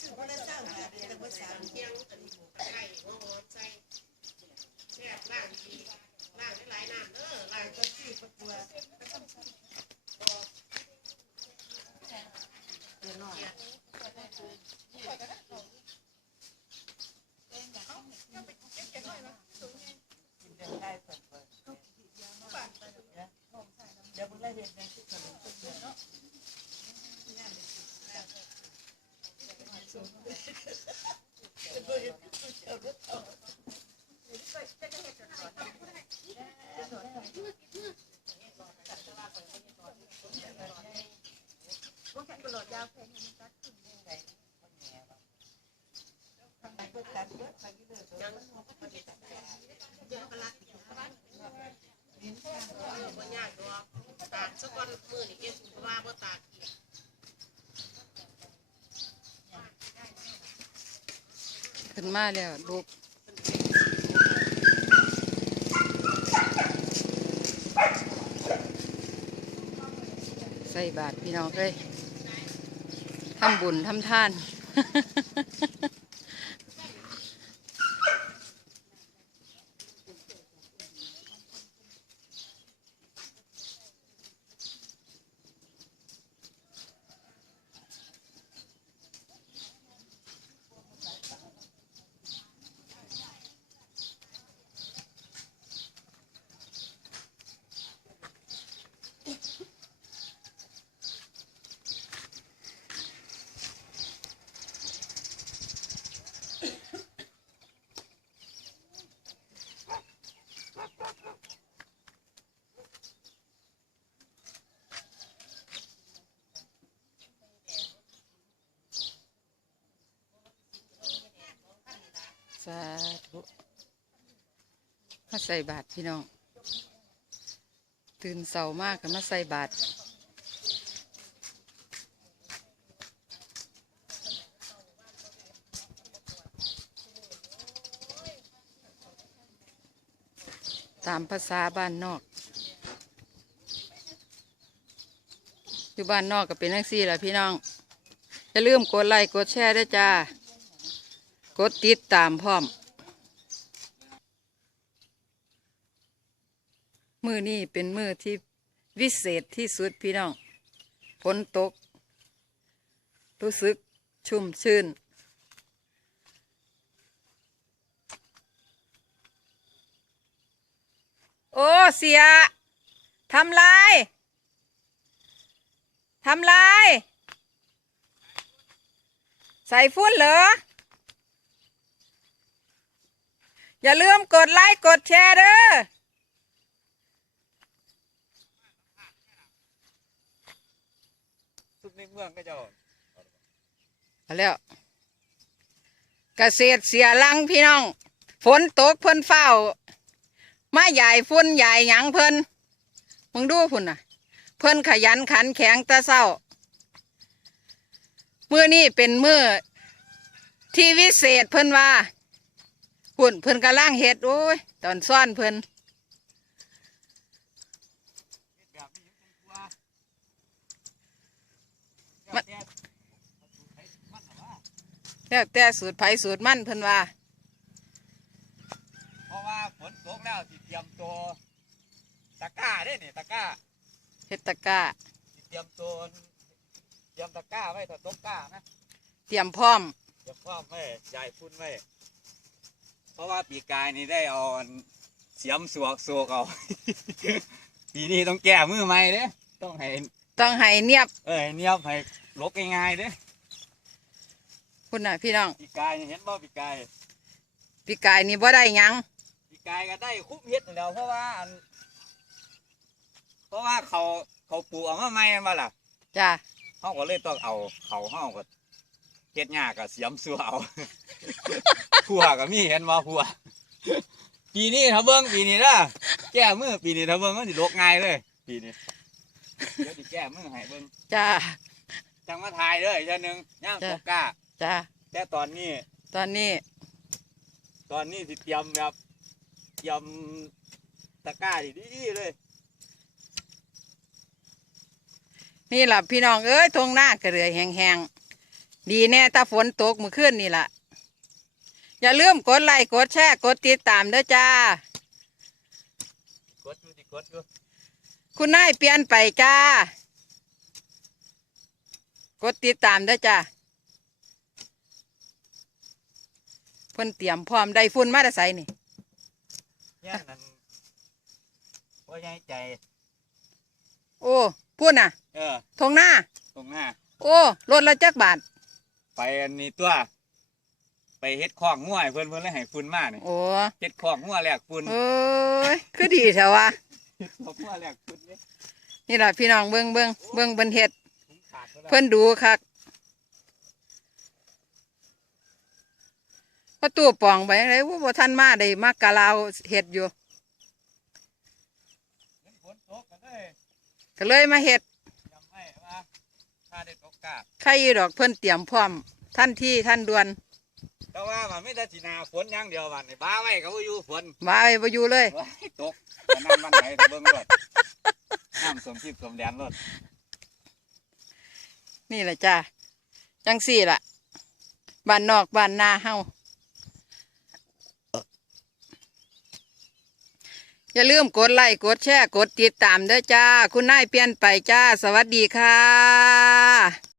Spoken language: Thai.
ซื้อคนเจ้าหาเดือนละคนสามเที่ยงกันหมูกระไก่หัหอมใส่แซ่บล่างดีล่างได้หลายน้ำเด้อล่างก็ซื้อค่อยดีเนาะ ยาวแพงมันตัดขึ้นได้ไงมันแง่ทำไมเบิกตัดเยอะไปเรื่อยๆยังมันเป็นตัดเยอะกระลัเยอะกระลัเห็นแค่บ่ยากดอกตากสักวันมือนี่เจ๊สุว่าบ่ตากอีกขึ้นมาแล้วลูกใส่บาทพี่น้องเลย ทำบุญทำทาน สาธุ มาใส่บาทพี่น้อง ตื่นเสามากกันมาใส่บาทตามภาษาบ้านนอก อยู่บ้านนอกก็เป็นทั้งสี่แหละพี่น้อง อย่าลืมกดไลค์กดแชร์ด้วยจ้า กดติดตามพร้อม มือนี้เป็นมือที่วิเศษที่สุดพี่น้องฝนตก รู้สึกชุ่มชื่น โอ้เสียทำลายทำลายใส่ฟุ้นเหรอ อย่าลืมกดไลค์กดแชร์เด้อ ซุป ในเมืองก็จ้าเอาแล้วเกษตรเสียลังพี่น้อง ฝนตกเพิ่นเฝ้า มาใหญ่ฝุ่นใหญ่หยังเพิ่นมึงดูพุ่นน่ะ เพิ่นขยันขันแข็งตะเศร้ามื่อนี่เป็นมือที่วิเศษเพิ่นว่าพุ่นเพิ่นกำลังเฮ็ดโอ้ยตอนซ่อนเพิ่น แบบนี้ยังเป็นตัว มัน แต่มันน่ะว่า แล้วแต่สูตรไผสูตรมันเพิ่นว่า เพราะว่าฝนตกแล้วสิเตรียมตัวตะกร้าเด้นี่ตะกร้าเฮ็ดตะกร้า สิเตรียมตัวเตรียมตะกร้าไว้ถ้าตกกร้านะเตรียมพร้อม เตรียมพร้อมไว้ยายพุ่นไว้เพราะว่าปีกายนี่ได้เอาอันเสียมสวกสวกเอา ปีนี้ต้องแก้มือใหม่เด้ต้องให้ต้องให้เนียบเอ้ยเนียบให้ลกง่ายๆเด้ พุ่นน่ะพี่น้อง ปีกายนี่เห็นบ่ปีกายพี่กายนี่บ่ได้หยังปีกายก็ได้คุ้มเฮ็ดนั่นแหล้วเพราะว่าอันเพราะว่าเขาเขาปลูกเออกมาใหม่มาล่ะจ้าเขาก็เลยต้องเอาเขาเขาก็เฮ็ดหญ้าก็เสียมสัวเอา ผัวก็มีเห็นว่าผัวปีนี้ถ้าเบิ่งปีนี้นะแก้มือปีนี้ถ้าเบิ่งมันสิลกง่ายเลย ปีนี้เดี๋ยวสิแก้มือให้เบิ่งจ้าจังมาถ่ายเลยเจ้าหนึงย่างจ้ะโกกล้า จ้าแต่ตอนนี้ ตอนนี้ ตอนนี้สิเตรียมแบบเตรียมตะกร้าดีๆเลย นี่ล่ะพี่น้องเอ้ยทงหน้ากระเรือแห้งๆ ดีแน่ถ้าฝนตกเมื่อคืนนี่ล่ะ อย่าลืมกดไลค์กดแชร์กดติดตามเด้อจ้า กดอยู่สิกดอยู่คุณนายเปลี่ยนไปจ้า กดติดตามเด้อจ้า เพิ่นเตรียมพร้อมได้ฝุ่นมาแต่ใส่นี่เนี่ยนั่นว่าใหญ่ใจ โอ้พูดน่ะเออ ทงหน้า ตรงหน้า โอ้รถละจักบาท ไปอันนี้ตัว ไปเฮ็ดคอกงัวให้เพิ่นเพิ่นเลยให้ฝุ่นมาเนี่ยโอ้เฮ็ดคอกงัวแลกฝุ่นเอ้ยคือดีแถววะ เฮ็ดคอกงัวแลกฝุ่นเนี่ยนี่ล่ะพี่น้องเบิ้งเบิ้งเบิ้งเพิ่นเฮ็ดถุงขาดไปแล้วเพิ่นดูคัก ว่าตู้ปองไปไหนว่าบ่ทันมาได้มากะลาวเฮ็ดอยู่เห็นฝนตกกันเลยก็เลยมาเฮ็ดจำไว้ว่าถ้าได้ตกกาใครอยู่ดอกเพิ่นเตรียมพร้อม ท่านที่ท่านด่วนแต่ว่ามันไม่ได้สินาฝนอย่างเดียววันนี้บ้าไว้ก็บ่อยู่ฝนมาไว้บ่อยู่เลยว้ายตกแต่น้ำมันไหลแต่เบิ่งรถน้ำสมชีพสมแดนรถนี่แหละจ้าจังสี่ล่ะบ้านนอกบ้านนาเฮา อย่าลืมกดไลค์กดแชร์กดติดตามด้วยจ้า คุณนายเปลี่ยนไปจ้า สวัสดีค่ะ